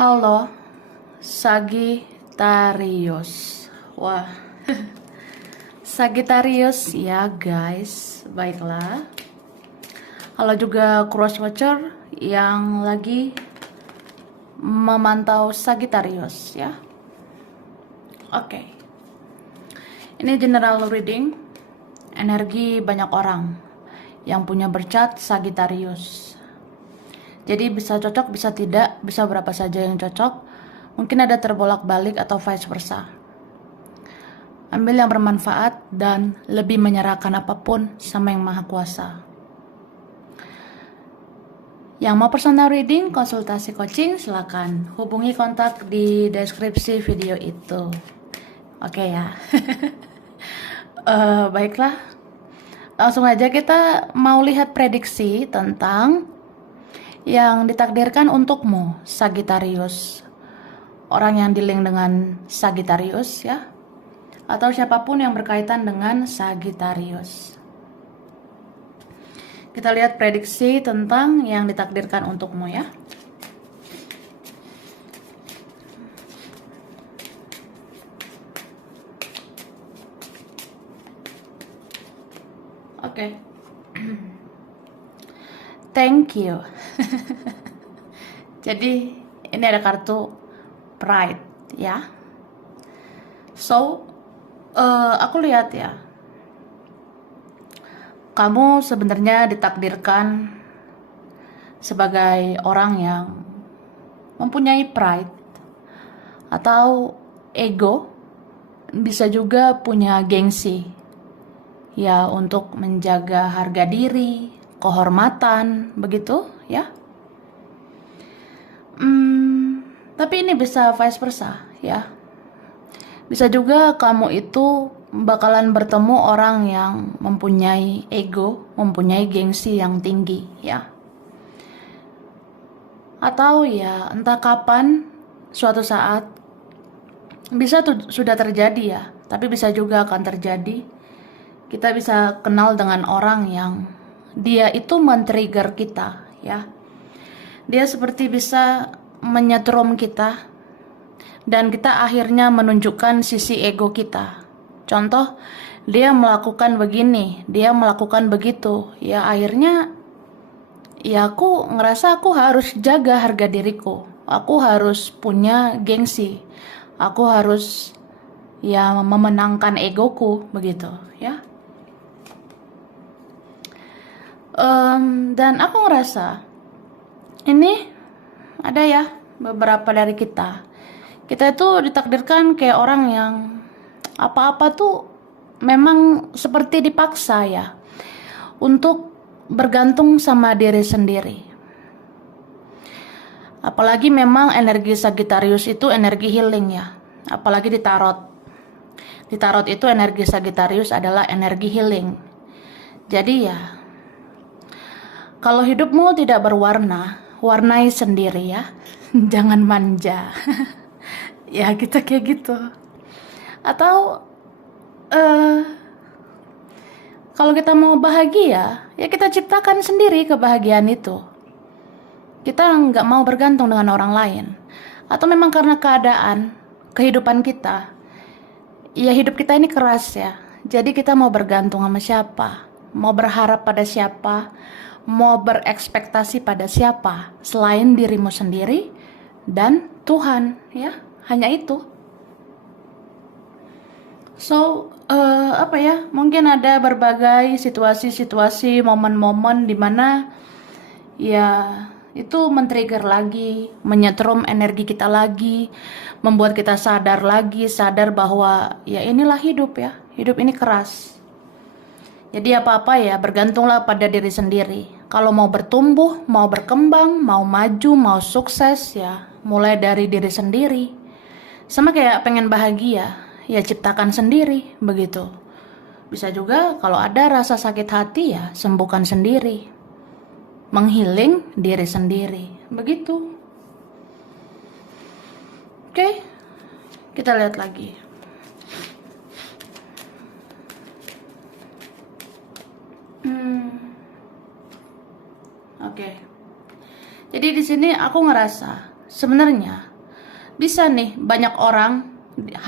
Halo, Sagittarius. Wah, Sagittarius ya guys. Baiklah. Halo juga cross watcher yang lagi memantau Sagittarius ya. Oke. Ini general reading. Energi banyak orang yang punya bercat Sagittarius. Jadi bisa cocok, bisa tidak, bisa berapa saja yang cocok. Mungkin ada terbolak-balik atau vice versa. Ambil yang bermanfaat dan lebih menyerahkan apapun sama yang maha kuasa. Yang mau personal reading, konsultasi coaching, silakan hubungi kontak di deskripsi video itu. Oke ya. Baiklah. Langsung aja kita mau lihat prediksi tentang yang ditakdirkan untukmu, Sagittarius. Orang yang di-link dengan Sagittarius ya. Atau siapapun yang berkaitan dengan Sagittarius. Kita lihat prediksi tentang yang ditakdirkan untukmu ya. Oke. Thank you. Jadi ini ada kartu Pride ya. So, aku lihat ya. Kamu sebenarnya ditakdirkan sebagai orang yang mempunyai pride atau ego, bisa juga punya gengsi ya, untuk menjaga harga diri, kehormatan, begitu ya. Tapi ini bisa vice versa ya. Bisa juga kamu itu bakalan bertemu orang yang mempunyai ego, mempunyai gengsi yang tinggi ya. Atau ya entah kapan suatu saat bisa sudah terjadi ya, tapi bisa juga akan terjadi. Kita bisa kenal dengan orang yang dia itu men-trigger kita ya. Dia seperti bisa menyetrum kita dan kita akhirnya menunjukkan sisi ego kita. Contoh, dia melakukan begini, dia melakukan begitu. Ya akhirnya ya aku ngerasa aku harus jaga harga diriku. Aku harus punya gengsi. Aku harus ya memenangkan egoku begitu ya. Dan aku ngerasa ini ada ya beberapa dari kita itu ditakdirkan kayak orang yang apa-apa tuh memang seperti dipaksa ya untuk bergantung sama diri sendiri. Apalagi memang energi Sagittarius itu energi healing ya. Apalagi di tarot. Di tarot itu energi Sagittarius adalah energi healing. Jadi ya, kalau hidupmu tidak berwarna, warnai sendiri ya. Jangan manja. Ya kita kayak gitu. Atau kalau kita mau bahagia, ya kita ciptakan sendiri kebahagiaan itu. Kita nggak mau bergantung dengan orang lain. Atau memang karena keadaan, kehidupan kita, ya hidup kita ini keras ya. Jadi kita mau bergantung sama siapa, mau berharap pada siapa, mau berekspektasi pada siapa selain dirimu sendiri dan Tuhan ya. Hanya itu. So, apa ya? Mungkin ada berbagai situasi-situasi, momen-momen di mana ya itu men-trigger lagi, menyetrum energi kita lagi, membuat kita sadar lagi, sadar bahwa ya inilah hidup ya. Hidup ini keras. Jadi apa-apa ya bergantunglah pada diri sendiri. Kalau mau bertumbuh, mau berkembang, mau maju, mau sukses ya mulai dari diri sendiri. Sama kayak pengen bahagia, ya ciptakan sendiri, begitu. Bisa juga kalau ada rasa sakit hati ya sembuhkan sendiri. Menghealing diri sendiri, begitu. Oke, kita lihat lagi. Oke. Jadi di sini aku ngerasa sebenarnya bisa nih banyak orang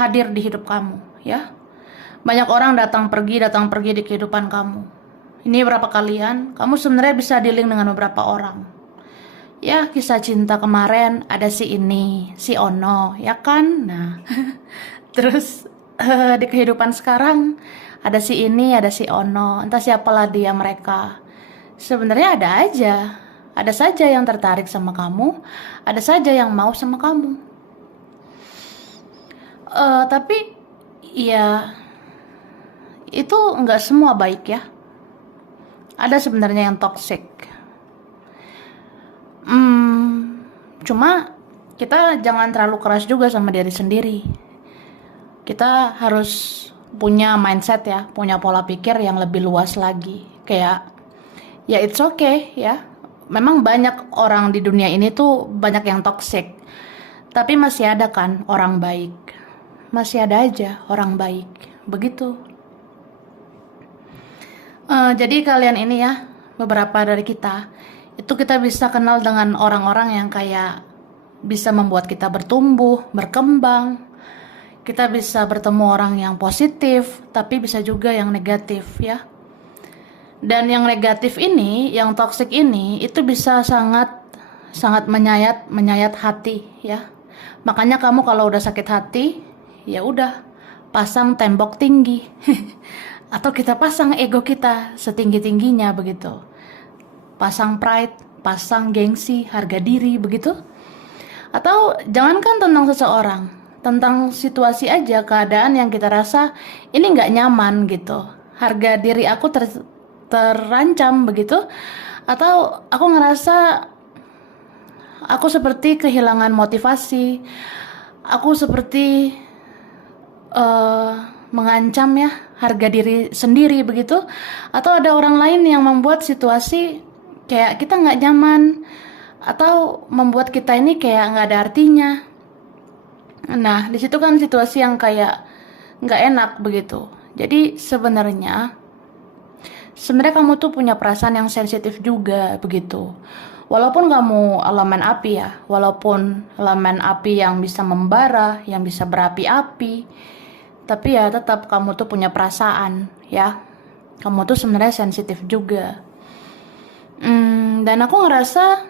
hadir di hidup kamu, ya. Banyak orang datang pergi di kehidupan kamu. Ini berapa kalian, kamu sebenarnya bisa dealing dengan beberapa orang. Ya, kisah cinta kemarin ada si ini, si Ono, ya kan? Nah, terus di kehidupan sekarang ada si ini, ada si Ono, entah siapalah dia mereka. Sebenarnya ada saja yang tertarik sama kamu, ada saja yang mau sama kamu. Tapi ya itu nggak semua baik ya. Ada sebenarnya yang toxic. Cuma kita jangan terlalu keras juga sama diri sendiri. Kita harus punya mindset ya, punya pola pikir yang lebih luas lagi. Kayak ya it's okay ya. Memang banyak orang di dunia ini tuh banyak yang toxic. Tapi masih ada kan orang baik. Masih ada aja orang baik. Begitu. Jadi kalian ini ya, beberapa dari kita, itu kita bisa kenal dengan orang-orang yang kayak bisa membuat kita bertumbuh, berkembang. Kita bisa bertemu orang yang positif, tapi bisa juga yang negatif ya. Dan yang negatif ini, yang toksik ini, itu bisa sangat menyayat hati ya. Makanya kamu kalau udah sakit hati, ya udah pasang tembok tinggi. Atau kita pasang ego kita setinggi-tingginya begitu. Pasang pride, pasang gengsi, harga diri begitu. Atau jangankan tentang seseorang, tentang situasi aja, keadaan yang kita rasa ini nggak nyaman gitu. Harga diri aku terancam begitu. Atau aku ngerasa aku seperti kehilangan motivasi. Aku seperti mengancam ya harga diri sendiri begitu. Atau ada orang lain yang membuat situasi kayak kita nggak nyaman, atau membuat kita ini kayak nggak ada artinya. Nah di situ kan situasi yang kayak nggak enak begitu. Jadi sebenarnya kamu tuh punya perasaan yang sensitif juga begitu. Walaupun kamu elemen api ya, walaupun elemen api yang bisa membara, yang bisa berapi-api, tapi ya tetap kamu tuh punya perasaan ya. Kamu tuh sebenarnya sensitif juga. Dan aku ngerasa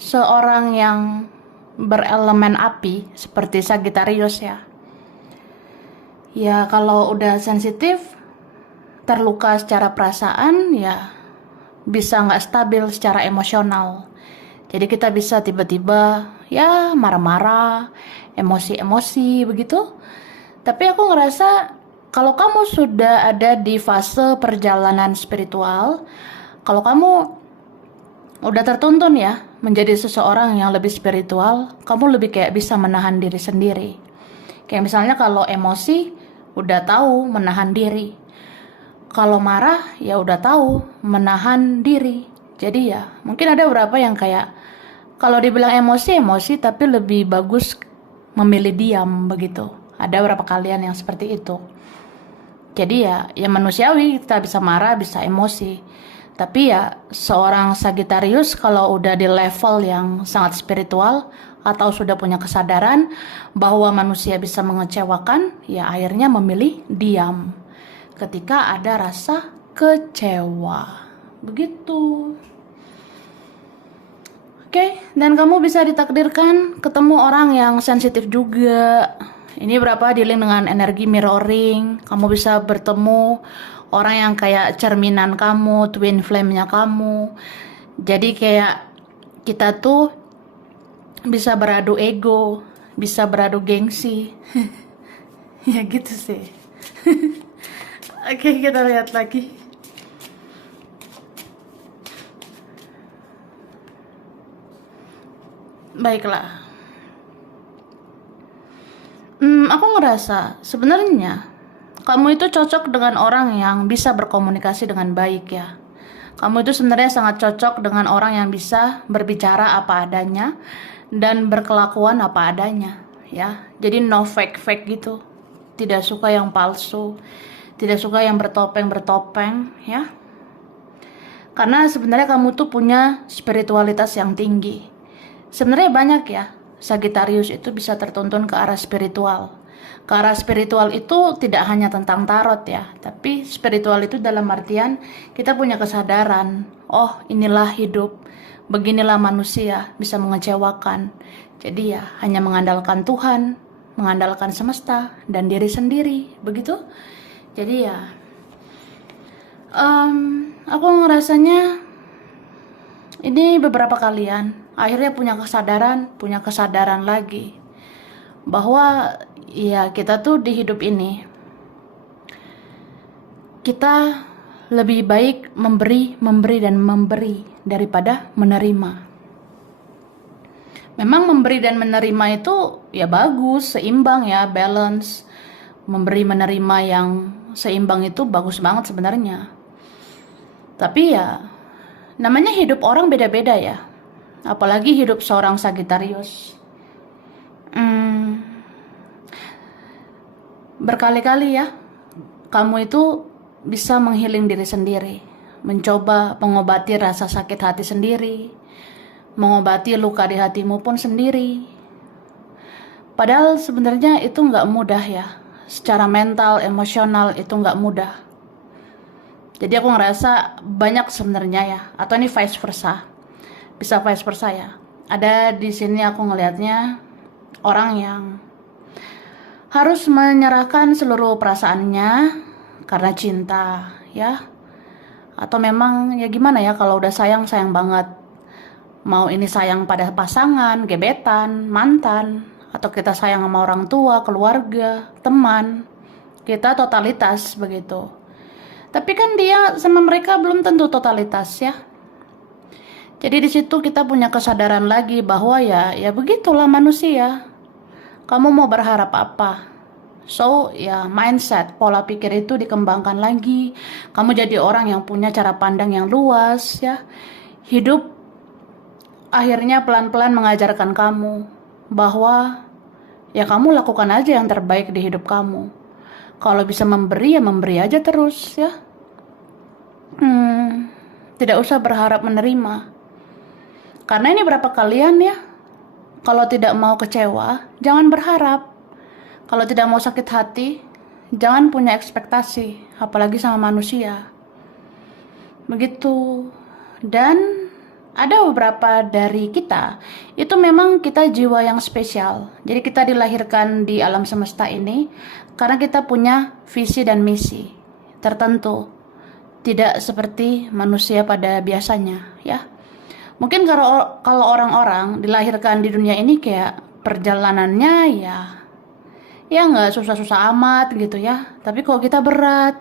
seorang yang berelemen api seperti Sagittarius ya. Ya kalau udah sensitif, terluka secara perasaan ya bisa nggak stabil secara emosional. Jadi kita bisa tiba-tiba ya marah-marah, emosi-emosi begitu. Tapi aku ngerasa kalau kamu sudah ada di fase perjalanan spiritual, kalau kamu udah tertuntun ya menjadi seseorang yang lebih spiritual, kamu lebih kayak bisa menahan diri sendiri. Kayak misalnya kalau emosi udah tahu menahan diri. Kalau marah ya udah tahu menahan diri. Jadi ya mungkin ada beberapa yang kayak kalau dibilang emosi tapi lebih bagus memilih diam begitu. Ada beberapa kalian yang seperti itu. Jadi ya manusiawi, kita bisa marah, bisa emosi. Tapi ya seorang Sagittarius kalau udah di level yang sangat spiritual atau sudah punya kesadaran bahwa manusia bisa mengecewakan, ya akhirnya memilih diam ketika ada rasa kecewa. Begitu. Oke, dan kamu bisa ditakdirkan ketemu orang yang sensitif juga. Ini berapa dealing dengan energi mirroring. Kamu bisa bertemu orang yang kayak cerminan kamu, twin flame-nya kamu. Jadi kayak kita tuh bisa beradu ego, bisa beradu gengsi. Ya gitu sih. Oke, kita lihat lagi. Baiklah. Aku ngerasa sebenarnya kamu itu cocok dengan orang yang bisa berkomunikasi dengan baik ya. Kamu itu sebenarnya sangat cocok dengan orang yang bisa berbicara apa adanya dan berkelakuan apa adanya ya. Jadi no fake gitu. Tidak suka yang palsu, tidak suka yang bertopeng ya. Karena sebenarnya kamu tuh punya spiritualitas yang tinggi. Sebenarnya banyak ya Sagittarius itu bisa tertuntun ke arah spiritual. Ke arah spiritual itu tidak hanya tentang tarot ya, tapi spiritual itu dalam artian kita punya kesadaran, oh inilah hidup, beginilah manusia, bisa mengecewakan. Jadi ya hanya mengandalkan Tuhan, mengandalkan semesta dan diri sendiri, begitu. Jadi ya aku ngerasanya ini beberapa kalian akhirnya punya kesadaran lagi bahwa ya kita tuh di hidup ini kita lebih baik memberi dan memberi daripada menerima. Memang memberi dan menerima itu ya bagus, seimbang ya, balance. Memberi menerima yang seimbang itu bagus banget sebenarnya. Tapi ya namanya hidup orang beda-beda ya. Apalagi hidup seorang Sagittarius. Berkali-kali ya kamu itu bisa menghealing diri sendiri, mencoba mengobati rasa sakit hati sendiri, mengobati luka di hatimu pun sendiri. Padahal sebenarnya itu nggak mudah ya, secara mental, emosional itu nggak mudah. Jadi aku ngerasa banyak sebenarnya ya, atau ini vice versa, bisa vice versa ya. Ada di sini aku ngelihatnya orang yang harus menyerahkan seluruh perasaannya karena cinta ya, atau memang ya gimana ya, kalau udah sayang banget, mau ini sayang pada pasangan, gebetan, mantan, atau kita sayang sama orang tua, keluarga, teman, kita totalitas begitu. Tapi kan dia sama mereka belum tentu totalitas ya. Jadi di situ kita punya kesadaran lagi bahwa ya begitulah manusia. Kamu mau berharap apa? So ya mindset, pola pikir itu dikembangkan lagi. Kamu jadi orang yang punya cara pandang yang luas ya. Hidup akhirnya pelan-pelan mengajarkan kamu bahwa ya kamu lakukan aja yang terbaik di hidup kamu. Kalau bisa memberi ya memberi aja terus ya. Tidak usah berharap menerima. Karena ini berapa kalian ya, kalau tidak mau kecewa, jangan berharap. Kalau tidak mau sakit hati, jangan punya ekspektasi, apalagi sama manusia. Begitu. Dan ada beberapa dari kita, itu memang kita jiwa yang spesial. Jadi kita dilahirkan di alam semesta ini, karena kita punya visi dan misi tertentu. Tidak seperti manusia pada biasanya, ya. Mungkin kalau orang-orang dilahirkan di dunia ini kayak perjalanannya ya nggak susah-susah amat gitu ya. Tapi kalau kita berat,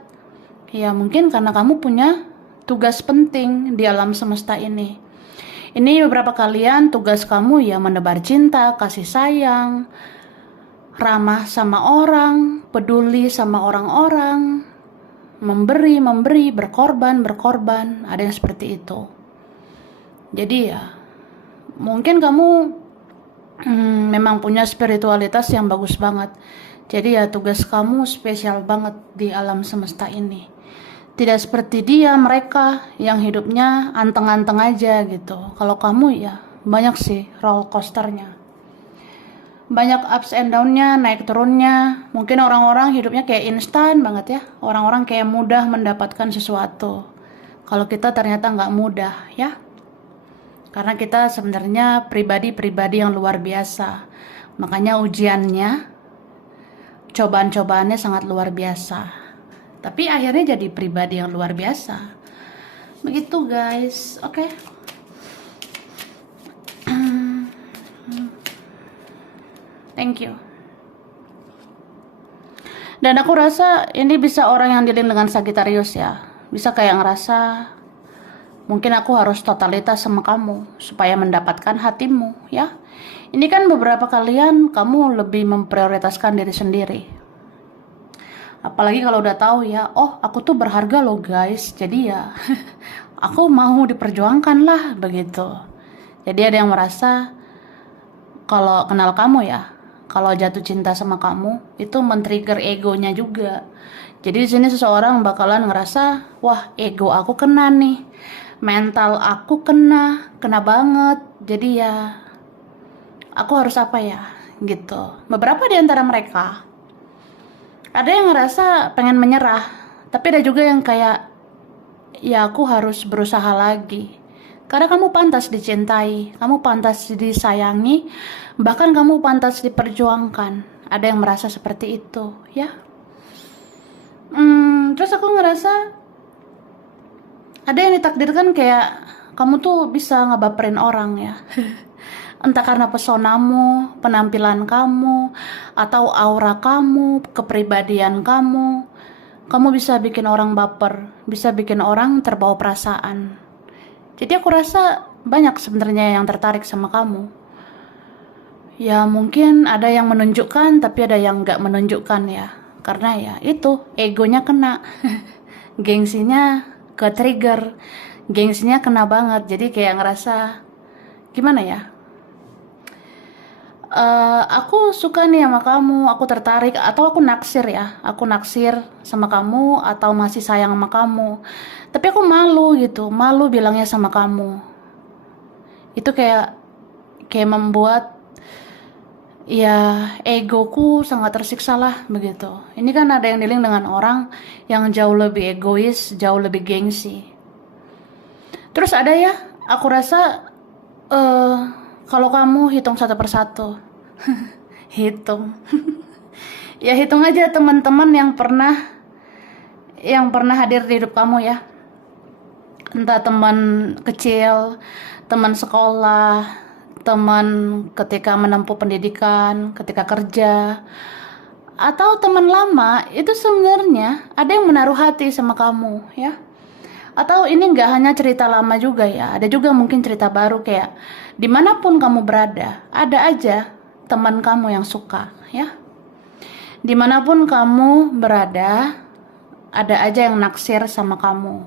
ya mungkin karena kamu punya tugas penting di alam semesta ini. Ini beberapa kalian tugas kamu ya menebar cinta, kasih sayang, ramah sama orang, peduli sama orang-orang, memberi, berkorban, ada yang seperti itu. Jadi ya mungkin kamu memang punya spiritualitas yang bagus banget. Jadi ya tugas kamu spesial banget di alam semesta ini. Tidak seperti mereka yang hidupnya anteng-anteng aja gitu. Kalau kamu ya banyak sih roller coasternya. Banyak ups and down-nya, naik turunnya. Mungkin orang-orang hidupnya kayak instan banget ya. Orang-orang kayak mudah mendapatkan sesuatu. Kalau kita ternyata nggak mudah ya. Karena kita sebenarnya pribadi-pribadi yang luar biasa. Makanya ujiannya, cobaan-cobaannya sangat luar biasa. Tapi akhirnya jadi pribadi yang luar biasa. Begitu guys, oke. Thank you. Dan aku rasa ini bisa orang yang dealing dengan Sagittarius ya. Bisa kayak ngerasa mungkin aku harus totalitas sama kamu supaya mendapatkan hatimu ya. Ini kan beberapa kalian kamu lebih memprioritaskan diri sendiri. Apalagi kalau udah tahu ya, oh aku tuh berharga loh guys. Jadi ya aku mau diperjuangkan lah begitu. Jadi ada yang merasa kalau kenal kamu ya, kalau jatuh cinta sama kamu itu men-trigger egonya juga. Jadi di sini seseorang bakalan ngerasa, wah ego aku kena nih. Mental aku kena banget. Jadi ya aku harus apa ya gitu. Beberapa di antara mereka ada yang ngerasa pengen menyerah, tapi ada juga yang kayak, ya aku harus berusaha lagi. Karena kamu pantas dicintai, kamu pantas disayangi, bahkan kamu pantas diperjuangkan. Ada yang merasa seperti itu, ya. Terus aku ngerasa ada yang ditakdirkan kayak kamu tuh bisa ngebaperin orang ya. Entah karena pesonamu, penampilan kamu, atau aura kamu, kepribadian kamu. Kamu bisa bikin orang baper, bisa bikin orang terbawa perasaan. Jadi aku rasa banyak sebenarnya yang tertarik sama kamu. Ya mungkin ada yang menunjukkan, tapi ada yang nggak menunjukkan ya. Karena ya itu, egonya kena. Gengsinya ke trigger. Gengsinya kena banget. Jadi kayak ngerasa, gimana ya? Aku suka nih sama kamu, aku tertarik, atau aku naksir ya, aku naksir sama kamu, atau masih sayang sama kamu. Tapi aku malu gitu, malu bilangnya sama kamu. Itu kayak membuat ya egoku sangat tersiksa lah begitu. Ini kan ada yang dealing dengan orang yang jauh lebih egois, jauh lebih gengsi. Terus ada ya, aku rasa eh kalau kamu hitung satu persatu, hitung, ya hitung aja teman-teman yang pernah hadir di hidup kamu ya. Entah teman kecil, teman sekolah, teman ketika menempuh pendidikan, ketika kerja, atau teman lama, itu sebenarnya ada yang menaruh hati sama kamu ya. Atau ini nggak hanya cerita lama juga ya, ada juga mungkin cerita baru kayak dimanapun kamu berada, ada aja teman kamu yang suka ya. Dimanapun kamu berada, ada aja yang naksir sama kamu,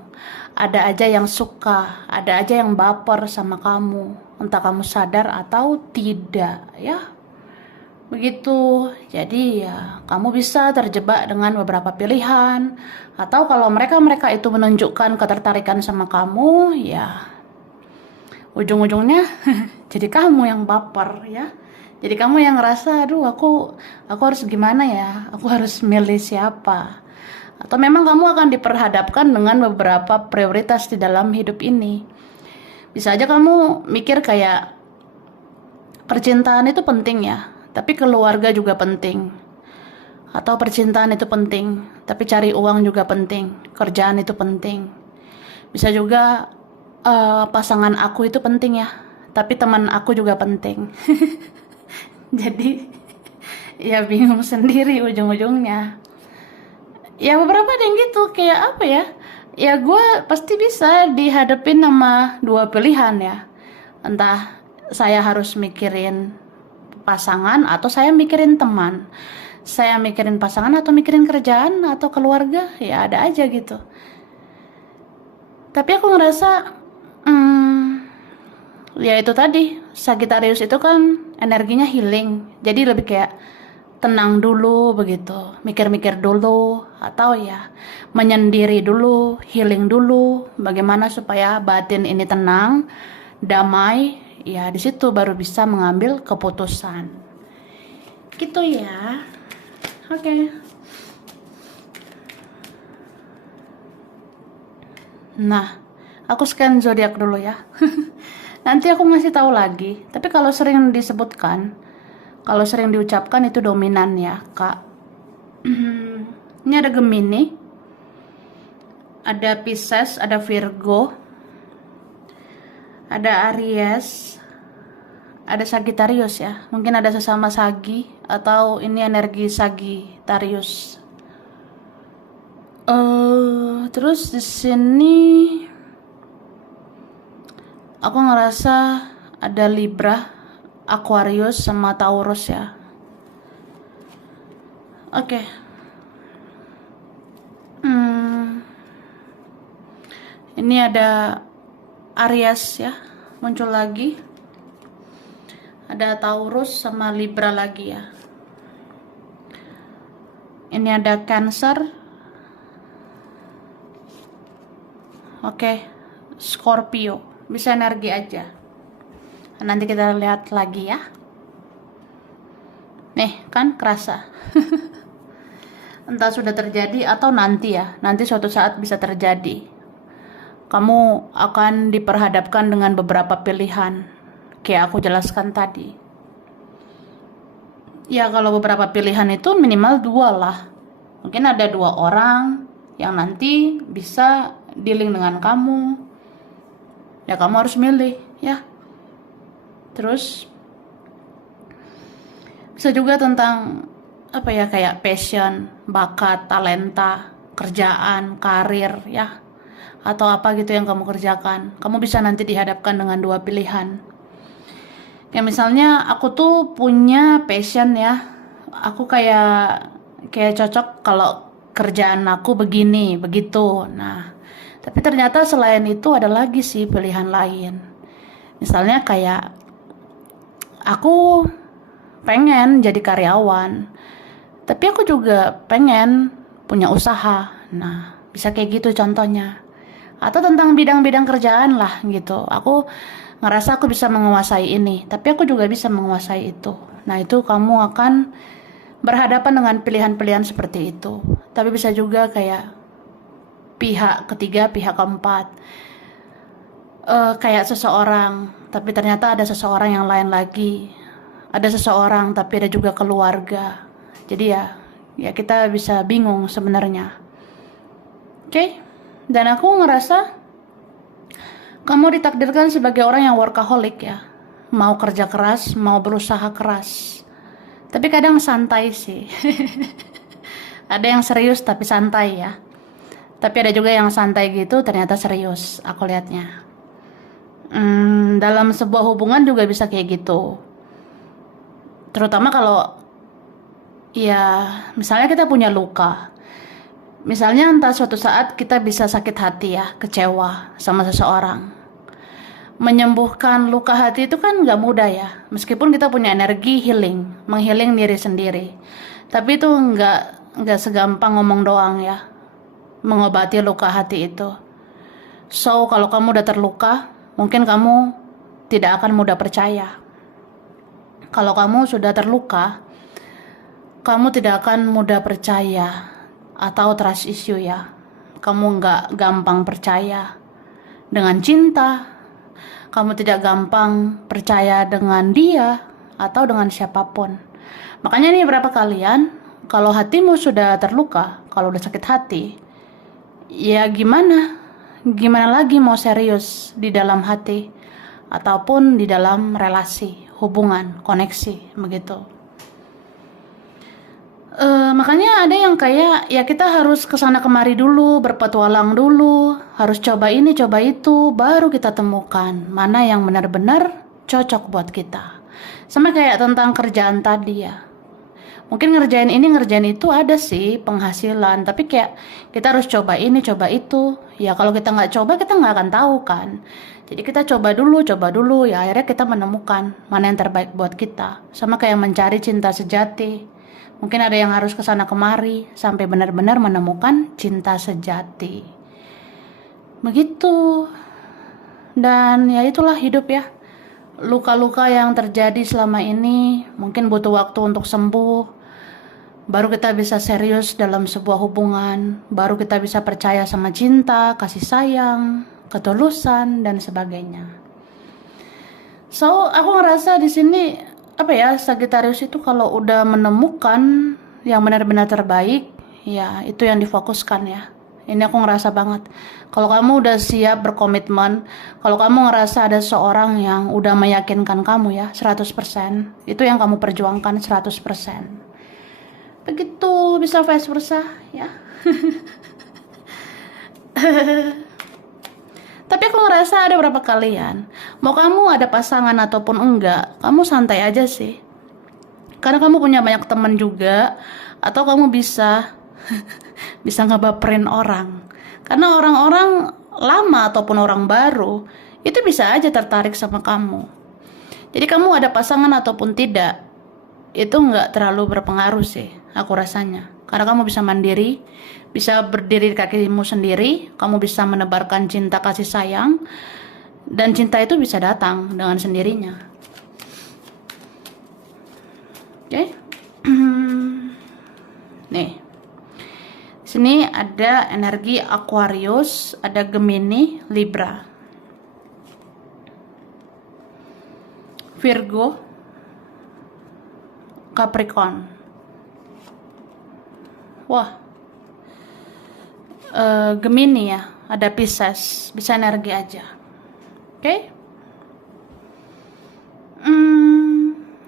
ada aja yang suka, ada aja yang baper sama kamu, entah kamu sadar atau tidak ya. Begitu. Jadi ya kamu bisa terjebak dengan beberapa pilihan, atau kalau mereka itu menunjukkan ketertarikan sama kamu, ya ujung-ujungnya jadi kamu yang baper ya. Jadi kamu yang ngerasa, aduh aku harus gimana ya, aku harus milih siapa. Atau memang kamu akan diperhadapkan dengan beberapa prioritas di dalam hidup ini. Bisa aja kamu mikir kayak percintaan itu penting ya, tapi keluarga juga penting. Atau percintaan itu penting, tapi cari uang juga penting, kerjaan itu penting. Bisa juga pasangan aku itu penting ya, tapi teman aku juga penting. Jadi ya bingung sendiri ujung-ujungnya. Ya beberapa ada yang gitu, kayak apa ya? Ya gue pasti bisa dihadapin sama dua pilihan ya. Entah saya harus mikirin pasangan atau saya mikirin teman. Saya mikirin pasangan atau mikirin kerjaan atau keluarga, ya ada aja gitu. Tapi aku ngerasa, ya itu tadi, Sagittarius itu kan energinya healing. Jadi lebih kayak tenang dulu begitu, mikir-mikir dulu, atau ya menyendiri dulu, healing dulu, bagaimana supaya batin ini tenang, damai, ya di situ baru bisa mengambil keputusan. Gitu ya. Oke. Nah, aku scan zodiak dulu ya. Nanti aku ngasih tahu lagi. Tapi kalau sering disebutkan, kalau sering diucapkan itu dominan ya, Kak. Ini ada Gemini, ada Pisces, ada Virgo, ada Aries, ada Sagittarius ya. Mungkin ada sesama Sagi atau ini energi Sagittarius. Terus di sini aku ngerasa ada Libra, Aquarius sama Taurus ya. Oke. Ini ada Aries ya, muncul lagi. Ada Taurus sama Libra lagi ya. Ini ada Cancer. Oke, Scorpio. Bisa energi aja. Nanti kita lihat lagi ya. Nih, kan kerasa. Entah sudah terjadi atau nanti ya. Nanti suatu saat bisa terjadi. Kamu akan diperhadapkan dengan beberapa pilihan, kayak aku jelaskan tadi. Ya, kalau beberapa pilihan itu minimal 2 lah. Mungkin ada 2 orang yang nanti bisa dealing dengan kamu. Ya, kamu harus milih, ya. Terus bisa juga tentang apa ya, kayak passion, bakat, talenta, kerjaan, karir, ya. Atau apa gitu yang kamu kerjakan. Kamu bisa nanti dihadapkan dengan 2 pilihan. Kayak misalnya aku tuh punya passion ya. Aku kayak cocok kalau kerjaan aku begini, begitu. Nah, tapi ternyata selain itu ada lagi sih pilihan lain. Misalnya kayak aku pengen jadi karyawan, tapi aku juga pengen punya usaha. Nah, bisa kayak gitu contohnya. Atau tentang bidang-bidang kerjaan lah gitu. Aku ngerasa aku bisa menguasai ini, tapi aku juga bisa menguasai itu. Nah, itu kamu akan berhadapan dengan pilihan-pilihan seperti itu. Tapi bisa juga kayak pihak ketiga, pihak keempat. Kayak seseorang, tapi ternyata ada seseorang yang lain lagi. Ada seseorang, tapi ada juga keluarga. Jadi ya kita bisa bingung sebenarnya. Oke? Dan aku ngerasa kamu ditakdirkan sebagai orang yang workaholic ya. Mau kerja keras, mau berusaha keras. Tapi kadang santai sih. Ada yang serius tapi santai ya. Tapi ada juga yang santai gitu ternyata serius, aku lihatnya. Dalam sebuah hubungan juga bisa kayak gitu. Terutama kalau ya misalnya kita punya luka. Misalnya entah suatu saat kita bisa sakit hati ya, kecewa sama seseorang. Menyembuhkan luka hati itu kan gak mudah ya. Meskipun kita punya energi healing, menghealing diri sendiri. Tapi itu gak segampang ngomong doang ya, mengobati luka hati itu. So, kalau kamu udah terluka, mungkin kamu tidak akan mudah percaya. Kalau kamu sudah terluka, kamu tidak akan mudah percaya. Atau trust issue ya. Kamu gak gampang percaya dengan cinta. Kamu tidak gampang percaya dengan dia atau dengan siapapun. Makanya nih berapa kalian, kalau hatimu sudah terluka, kalau udah sakit hati, ya gimana? Gimana lagi mau serius di dalam hati ataupun di dalam relasi, hubungan, koneksi, begitu. Makanya ada yang kayak ya kita harus kesana kemari dulu, berpetualang dulu, harus coba ini coba itu, baru kita temukan mana yang benar-benar cocok buat kita. Sama kayak tentang kerjaan tadi ya, mungkin ngerjain ini ngerjain itu ada sih penghasilan, tapi kayak kita harus coba ini coba itu. Ya kalau kita nggak coba kita nggak akan tahu kan. Jadi kita coba dulu ya, akhirnya kita menemukan mana yang terbaik buat kita. Sama kayak mencari cinta sejati. Mungkin ada yang harus kesana kemari sampai benar-benar menemukan cinta sejati. Begitu. Dan ya itulah hidup ya. Luka-luka yang terjadi selama ini mungkin butuh waktu untuk sembuh. Baru kita bisa serius dalam sebuah hubungan. Baru kita bisa percaya sama cinta, kasih sayang, ketulusan, dan sebagainya. So, aku ngerasa di sini apa ya, Sagittarius itu kalau udah menemukan yang benar-benar terbaik, ya itu yang difokuskan ya. Ini aku ngerasa banget. Kalau kamu udah siap berkomitmen, kalau kamu ngerasa ada seorang yang udah meyakinkan kamu ya 100%, itu yang kamu perjuangkan 100%. Begitu, bisa vice versa ya. Tapi aku ngerasa ada beberapa kalian, mau kamu ada pasangan ataupun enggak, kamu santai aja sih. Karena kamu punya banyak teman juga, atau kamu bisa bisa ngebaperin orang. Karena orang-orang lama ataupun orang baru, itu bisa aja tertarik sama kamu. Jadi kamu ada pasangan ataupun tidak, itu enggak terlalu berpengaruh sih, aku rasanya. Karena kamu bisa mandiri, bisa berdiri di kakimu sendiri, kamu bisa menebarkan cinta kasih sayang, dan cinta itu bisa datang dengan sendirinya. Oke? Sini ada energi Aquarius, ada Gemini, Libra, Virgo, Capricorn. Wah, Gemini ya, ada Pisces, bisa energi aja. Oke?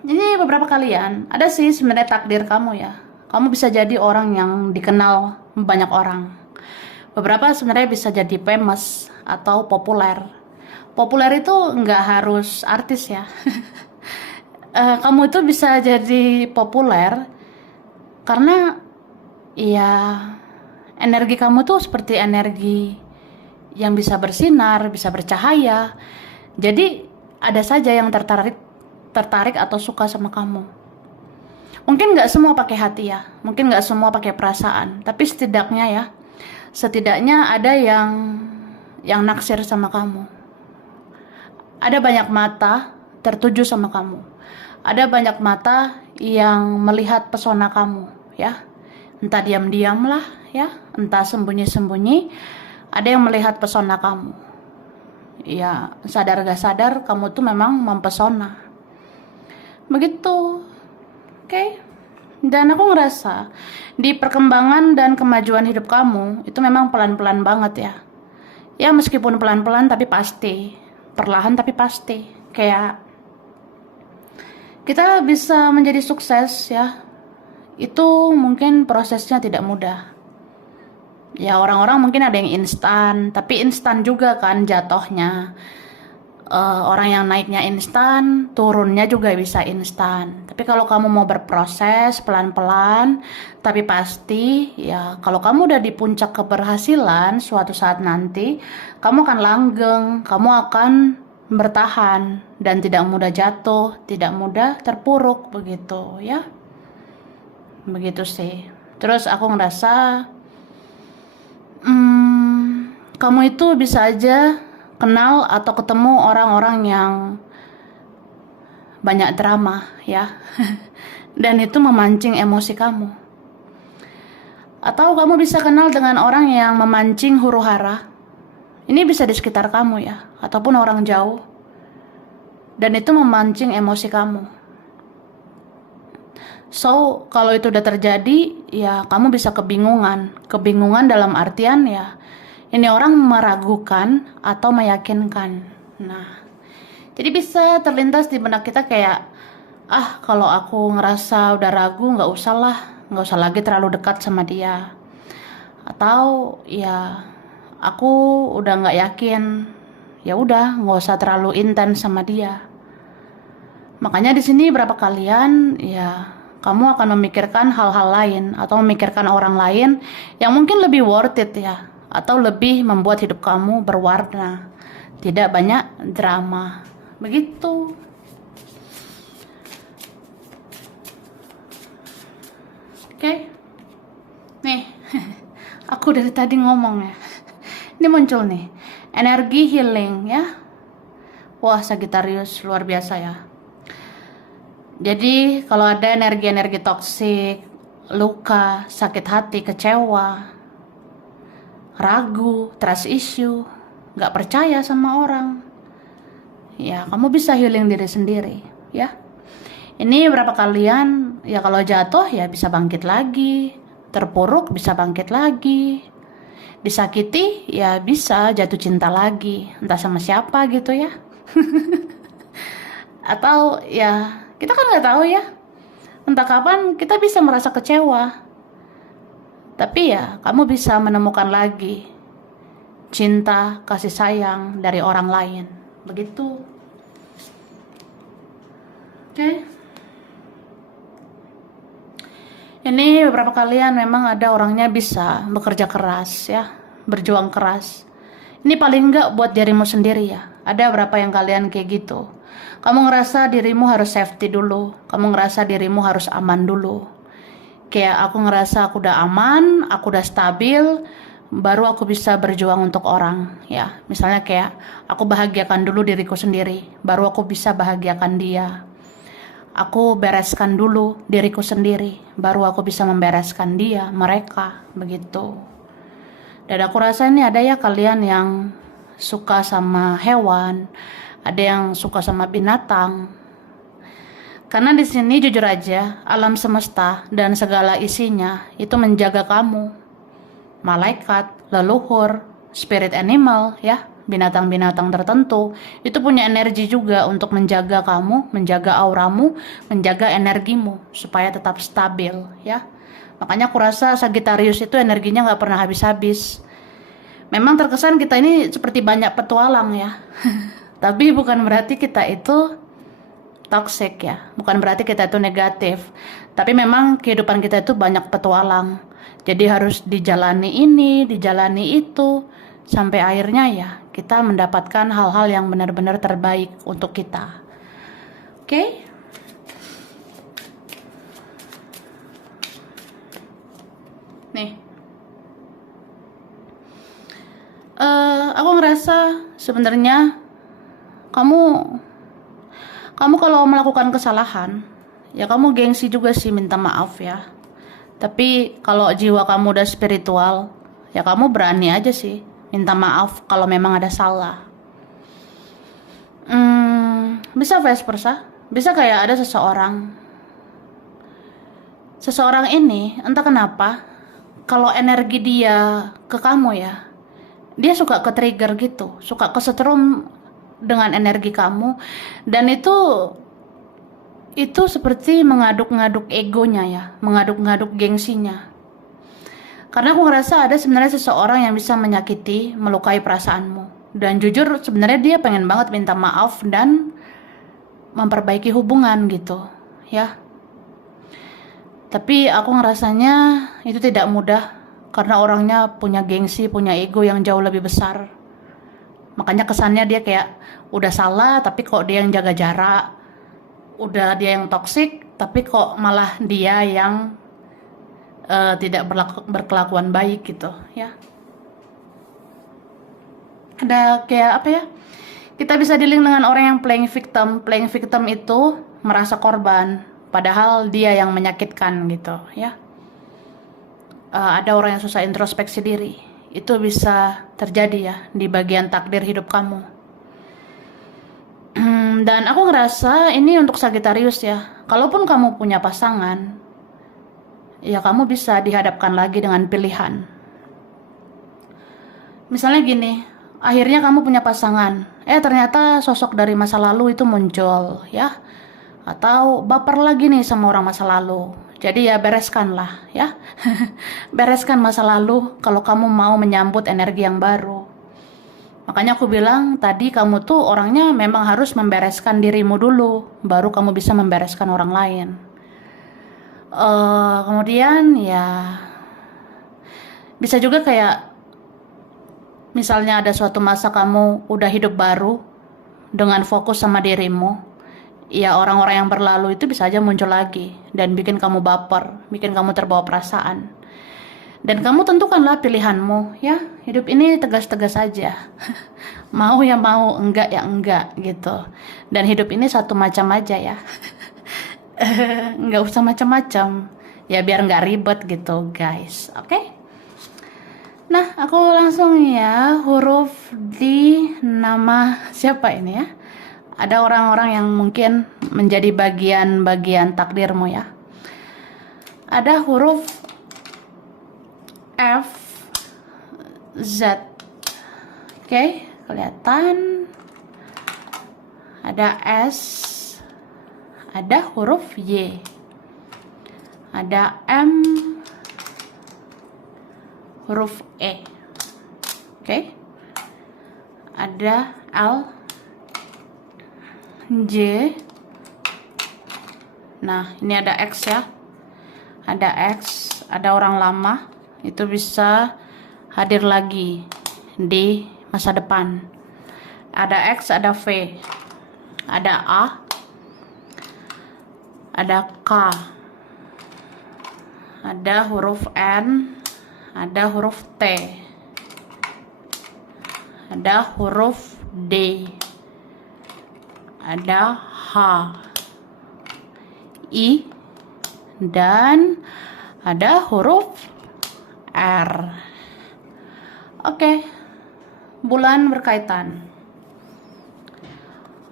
Ini beberapa kalian, ada sih sebenarnya takdir kamu ya. Kamu bisa jadi orang yang dikenal banyak orang. Beberapa sebenarnya bisa jadi famous atau populer. Populer itu nggak harus artis ya. Kamu itu bisa jadi populer karena ya energi kamu tuh seperti energi yang bisa bersinar, bisa bercahaya. Jadi ada saja yang tertarik atau suka sama kamu. Mungkin nggak semua pakai hati ya, mungkin nggak semua pakai perasaan, tapi setidaknya ada yang naksir sama kamu. Ada banyak mata tertuju sama kamu. Ada banyak mata yang melihat pesona kamu, ya. Entah diam-diam lah, ya, entah sembunyi-sembunyi. Ada yang melihat pesona kamu. Ya, sadar gak sadar kamu tuh memang mempesona. Begitu. Oke. Dan aku ngerasa di perkembangan dan kemajuan hidup kamu itu memang pelan-pelan banget ya. Ya meskipun pelan-pelan tapi pasti. Perlahan tapi pasti. Kayak kita bisa menjadi sukses ya. Itu mungkin prosesnya tidak mudah. Ya orang-orang mungkin ada yang instan, tapi instan juga kan jatuhnya. Orang yang naiknya instan, turunnya juga bisa instan. Tapi kalau kamu mau berproses pelan-pelan, tapi pasti, ya kalau kamu udah di puncak keberhasilan, suatu saat nanti, kamu akan langgeng, kamu akan bertahan, dan tidak mudah jatuh, tidak mudah terpuruk, begitu ya. Begitu sih. Terus aku ngerasa, kamu itu bisa aja kenal atau ketemu orang-orang yang banyak drama ya. Dan itu memancing emosi kamu. Atau kamu bisa kenal dengan orang yang memancing huru-hara. Ini bisa di sekitar kamu ya, ataupun orang jauh. Dan itu memancing emosi kamu. So, kalau itu udah terjadi, ya kamu bisa kebingungan. Kebingungan dalam artian ya, ini orang meragukan atau meyakinkan. Nah, jadi bisa terlintas di benak kita kayak, kalau aku ngerasa udah ragu, nggak usah lagi terlalu dekat sama dia. Atau ya, aku udah nggak yakin, ya udah nggak usah terlalu intens sama dia. Makanya di sini berapa kalian ya kamu akan memikirkan hal-hal lain atau memikirkan orang lain yang mungkin lebih worth it ya, atau lebih membuat hidup kamu berwarna, tidak banyak drama. Begitu. Oke. Nih, aku dari tadi ngomong ya. Ini muncul nih, energi healing ya. Wah, Sagittarius luar biasa ya. Jadi kalau ada energi-energi toksik, luka, sakit hati, kecewa, ragu, trust issue, gak percaya sama orang, ya kamu bisa healing diri sendiri ya. Ini berapa kalian ya kalau jatuh ya bisa bangkit lagi, terpuruk bisa bangkit lagi, disakiti ya bisa jatuh cinta lagi, entah sama siapa gitu ya. Atau ya kita kan nggak tahu ya, entah kapan kita bisa merasa kecewa. Tapi ya kamu bisa menemukan lagi cinta, kasih sayang dari orang lain. Begitu. Oke. Ini beberapa kalian memang ada orangnya bisa bekerja keras ya, berjuang keras. Ini paling enggak buat dirimu sendiri ya. Ada berapa yang kalian kayak gitu. Kamu ngerasa dirimu harus safety dulu. Kamu ngerasa dirimu harus aman dulu. Kayak aku ngerasa aku udah aman, aku udah stabil, baru aku bisa berjuang untuk orang. Ya, misalnya kayak aku bahagiakan dulu diriku sendiri, baru aku bisa bahagiakan dia. Aku bereskan dulu diriku sendiri, baru aku bisa membereskan dia, mereka, begitu. Dan aku rasa ini ada ya kalian yang suka sama hewan, ada yang suka sama binatang. Karena di sini jujur aja, alam semesta dan segala isinya itu menjaga kamu. Malaikat, leluhur, spirit animal, ya, binatang-binatang tertentu itu punya energi juga untuk menjaga kamu, menjaga auramu, menjaga energimu supaya tetap stabil, ya. Makanya aku rasa Sagittarius itu energinya nggak pernah habis-habis. Memang terkesan kita ini seperti banyak petualang ya. Tapi bukan berarti kita itu toxic ya. Bukan berarti kita itu negatif. Tapi memang kehidupan kita itu banyak petualang. Jadi harus dijalani ini, dijalani itu. Sampai akhirnya ya kita mendapatkan hal-hal yang benar-benar terbaik untuk kita. Oke? Nih. Aku ngerasa sebenarnya kamu kalau melakukan kesalahan, ya kamu gengsi juga sih minta maaf ya. Tapi kalau jiwa kamu udah spiritual, ya kamu berani aja sih minta maaf kalau memang ada salah. Bisa vice versa. Bisa kayak ada seseorang ini entah kenapa kalau energi dia ke kamu ya, dia suka ke trigger gitu, suka kesetrum dengan energi kamu, dan itu seperti mengaduk-ngaduk egonya ya, mengaduk-ngaduk gengsinya. Karena aku ngerasa ada sebenarnya seseorang yang bisa menyakiti, melukai perasaanmu. Dan jujur sebenarnya dia pengen banget minta maaf dan memperbaiki hubungan gitu, ya. Tapi aku ngerasanya itu tidak mudah karena orangnya punya gengsi, punya ego yang jauh lebih besar. Makanya kesannya dia kayak udah salah tapi kok dia yang jaga jarak. Udah dia yang toksik tapi kok malah dia yang tidak berkelakuan baik gitu ya. Ada kayak apa ya? Kita bisa dealing dengan orang yang playing victim. Playing victim itu merasa korban padahal dia yang menyakitkan gitu ya. Ada orang yang susah introspeksi diri. Itu bisa terjadi ya di bagian takdir hidup kamu. Dan aku ngerasa ini untuk Sagittarius ya. Kalaupun kamu punya pasangan, ya kamu bisa dihadapkan lagi dengan pilihan. Misalnya gini, akhirnya kamu punya pasangan, ternyata sosok dari masa lalu itu muncul ya. Atau baper lagi nih sama orang masa lalu. Jadi ya bereskan lah ya. Bereskan masa lalu kalau kamu mau menyambut energi yang baru. Makanya aku bilang tadi kamu tuh orangnya memang harus membereskan dirimu dulu, baru kamu bisa membereskan orang lain. Kemudian ya bisa juga kayak misalnya ada suatu masa kamu udah hidup baru dengan fokus sama dirimu, ya orang-orang yang berlalu itu bisa aja muncul lagi dan bikin kamu baper, bikin kamu terbawa perasaan. Dan kamu tentukanlah pilihanmu ya. Hidup ini tegas-tegas aja. Mau ya mau, enggak ya enggak gitu. Dan hidup ini satu macam aja ya. Enggak usah macam-macam. Ya biar enggak ribet gitu guys. Oke? Nah aku langsung ya huruf di nama siapa ini ya. Ada orang-orang yang mungkin menjadi bagian-bagian takdirmu ya. Ada huruf F, Z. Oke, kelihatan. Ada S. Ada huruf Y. Ada M. Huruf E. Oke. Ada L. J. Nah, ini ada X ya. Ada X, ada orang lama. Itu bisa hadir lagi di masa depan. Ada X, ada V, ada A, ada K, ada huruf N, ada huruf T, ada huruf D, ada H, I, dan ada huruf R. Oke, bulan berkaitan.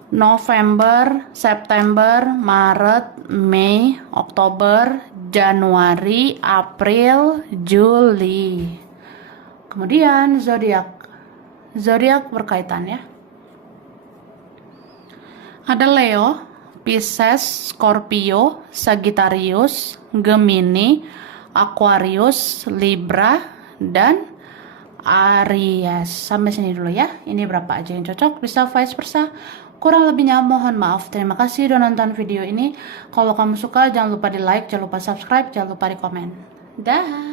November, September, Maret, Mei, Oktober, Januari, April, Juli. Kemudian zodiak. Zodiak berkaitan ya. Ada Leo, Pisces, Scorpio, Sagittarius, Gemini, Aquarius, Libra, dan Aries. Sampai sini dulu ya. Ini berapa aja yang cocok, bisa vice versa. Kurang lebihnya mohon maaf. Terima kasih udah nonton video ini. Kalau kamu suka jangan lupa di like, jangan lupa subscribe, jangan lupa di komen. Dah.